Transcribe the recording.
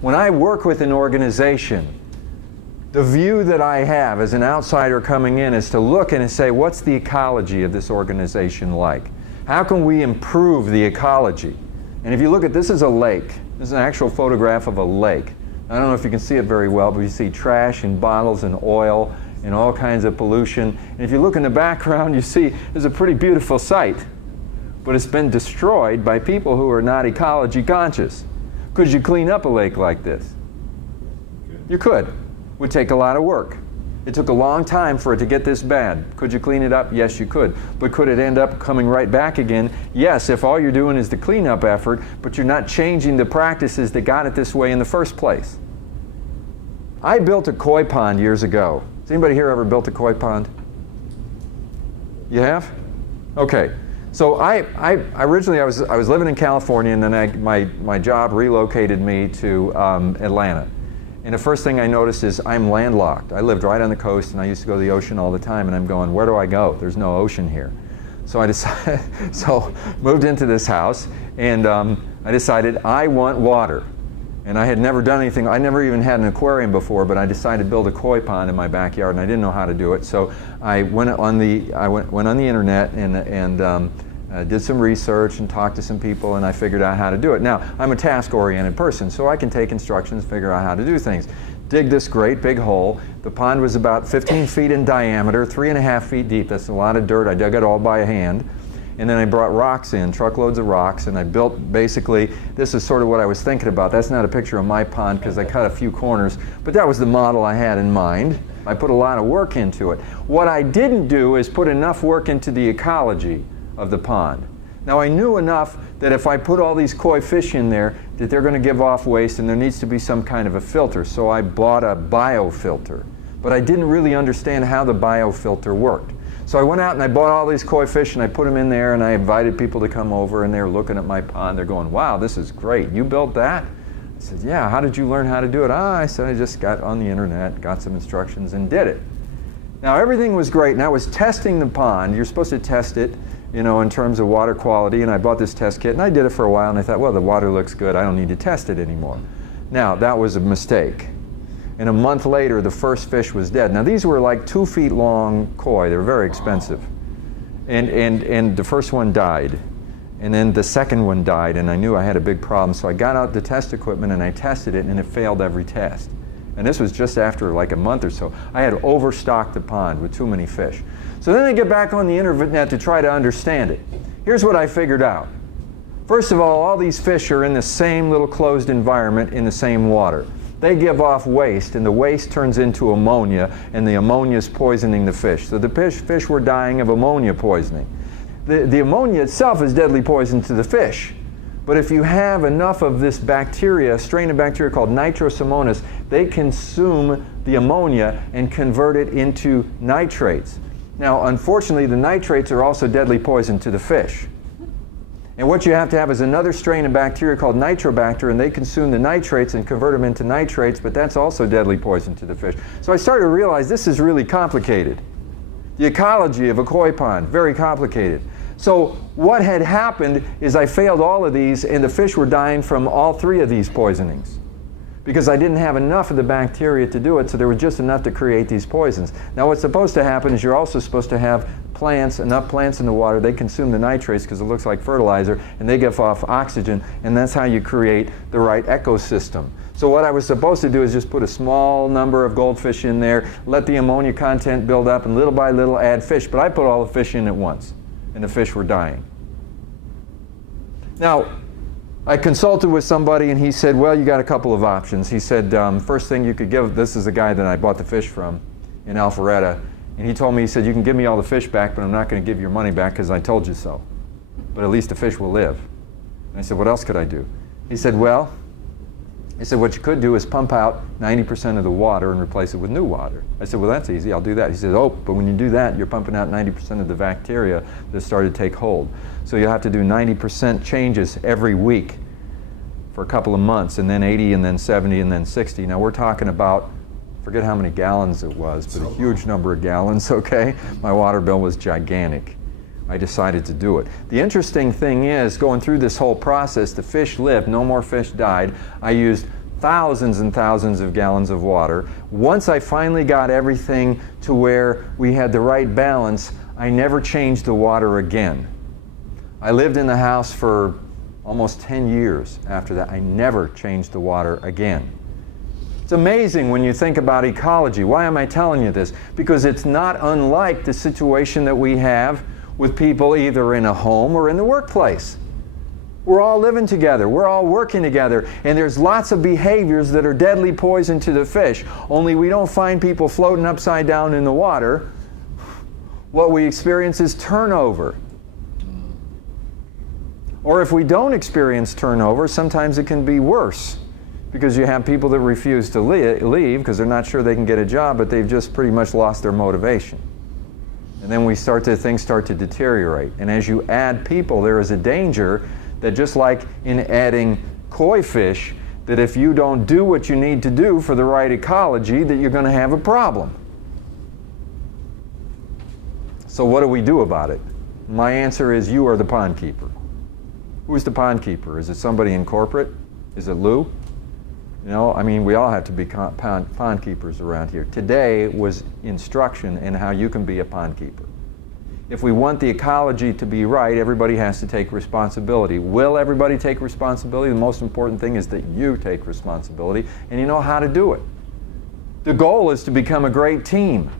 When I work with an organization, the view that I have as an outsider coming in is to look and say, what's the ecology of this organization like? How can we improve the ecology? And if you look at, this is a lake. This is an actual photograph of a lake. I don't know if you can see it very well, but you see trash and bottles and oil and all kinds of pollution. And if you look in the background, you see there's a pretty beautiful site. But it's been destroyed by people who are not ecology conscious. Could you clean up a lake like this? You could. It would take a lot of work. It took a long time for it to get this bad. Could you clean it up? Yes, you could. But could it end up coming right back again? Yes, if all you're doing is the cleanup effort, but you're not changing the practices that got it this way in the first place. I built a koi pond years ago. Has anybody here ever built a koi pond? You have? Okay. So I originally I was living in California, and then my job relocated me to Atlanta. And the first thing I noticed is I'm landlocked. I lived right on the coast, and I used to go to the ocean all the time, and I'm going, where do I go? There's no ocean here. So I decided, moved into this house, and I decided I want water. And I had never done anything. I never even had an aquarium before, but I decided to build a koi pond in my backyard, and I didn't know how to do it. So I went on the internet and did some research and talked to some people, and I figured out how to do it. Now, I'm a task-oriented person, so I can take instructions, figure out how to do things. Dig this great big hole. The pond was about 15 feet in diameter, 3.5 feet deep. That's a lot of dirt. I dug it all by hand. And then I brought rocks in, truckloads of rocks, and I built basically, this is sort of what I was thinking about. That's not a picture of my pond because I cut a few corners, but that was the model I had in mind. I put a lot of work into it. What I didn't do is put enough work into the ecology of the pond. Now I knew enough that if I put all these koi fish in there, that they're going to give off waste and there needs to be some kind of a filter. So I bought a biofilter. But I didn't really understand how the biofilter worked. So I went out and I bought all these koi fish and I put them in there, and I invited people to come over, and they were looking at my pond. They're going, wow, this is great. You built that? I said, yeah. How did you learn how to do it? I said, I just got on the internet, got some instructions, and did it. Now everything was great, and I was testing the pond. You're supposed to test it, you know, in terms of water quality, and I bought this test kit, and I did it for a while, and I thought, well, the water looks good. I don't need to test it anymore. Now, that was a mistake. And a month later, the first fish was dead. Now, these were like 2 feet long koi. They were very expensive. And the first one died. And then the second one died, and I knew I had a big problem. So I got out the test equipment, and I tested it, and it failed every test. And this was just after like a month or so. I had overstocked the pond with too many fish. So then I get back on the internet to try to understand it. Here's what I figured out. First of all these fish are in the same little closed environment in the same water. They give off waste, and the waste turns into ammonia, and the ammonia is poisoning the fish. So the fish were dying of ammonia poisoning. The ammonia itself is deadly poison to the fish. But if you have enough of this bacteria, a strain of bacteria called Nitrosomonas, they consume the ammonia and convert it into nitrates. Now, unfortunately, the nitrates are also deadly poison to the fish. And what you have to have is another strain of bacteria called Nitrobacter, and they consume the nitrates and convert them into nitrates, but that's also deadly poison to the fish. So I started to realize this is really complicated. The ecology of a koi pond, very complicated. So what had happened is I failed all of these, and the fish were dying from all 3 of these poisonings, because I didn't have enough of the bacteria to do it, so there was just enough to create these poisons. Now what's supposed to happen is you're also supposed to have plants, enough plants in the water. They consume the nitrates because it looks like fertilizer, and they give off oxygen, and that's how you create the right ecosystem. So what I was supposed to do is just put a small number of goldfish in there, let the ammonia content build up, and little by little add fish. But I put all the fish in at once, and the fish were dying. Now, I consulted with somebody, and he said, well, you got a couple of options. He said, first thing you could give, this is the guy that I bought the fish from in Alpharetta, and he told me, he said, you can give me all the fish back, but I'm not going to give your money back because I told you so. But at least the fish will live. And I said, what else could I do? He said, well, what you could do is pump out 90% of the water and replace it with new water. I said, well, that's easy. I'll do that. He said, oh, but when you do that, you're pumping out 90% of the bacteria that started to take hold. So you'll have to do 90% changes every week for a couple of months, and then 80, and then 70, and then 60. Now we're talking about, forget how many gallons it was, but a huge number of gallons, okay? My water bill was gigantic. I decided to do it. The interesting thing is, going through this whole process, the fish lived, no more fish died. I used thousands and thousands of gallons of water. Once I finally got everything to where we had the right balance, I never changed the water again. I lived in the house for almost 10 years after that. I never changed the water again. It's amazing when you think about ecology. Why am I telling you this? Because it's not unlike the situation that we have with people either in a home or in the workplace. We're all living together, we're all working together, and there's lots of behaviors that are deadly poison to the fish, only we don't find people floating upside down in the water. What we experience is turnover. Or if we don't experience turnover, sometimes it can be worse, because you have people that refuse to leave because they're not sure they can get a job, but they've just pretty much lost their motivation. And then things start to deteriorate. And as you add people, there is a danger that, just like in adding koi fish, that if you don't do what you need to do for the right ecology, that you're going to have a problem. So what do we do about it? My answer is, you are the pond keeper. Who's the pond keeper? Is it somebody in corporate? Is it Lou? You know, I mean, we all have to be pond keepers around here. Today was instruction in how you can be a pond keeper. If we want the ecology to be right, everybody has to take responsibility. Will everybody take responsibility? The most important thing is that you take responsibility and you know how to do it. The goal is to become a great team.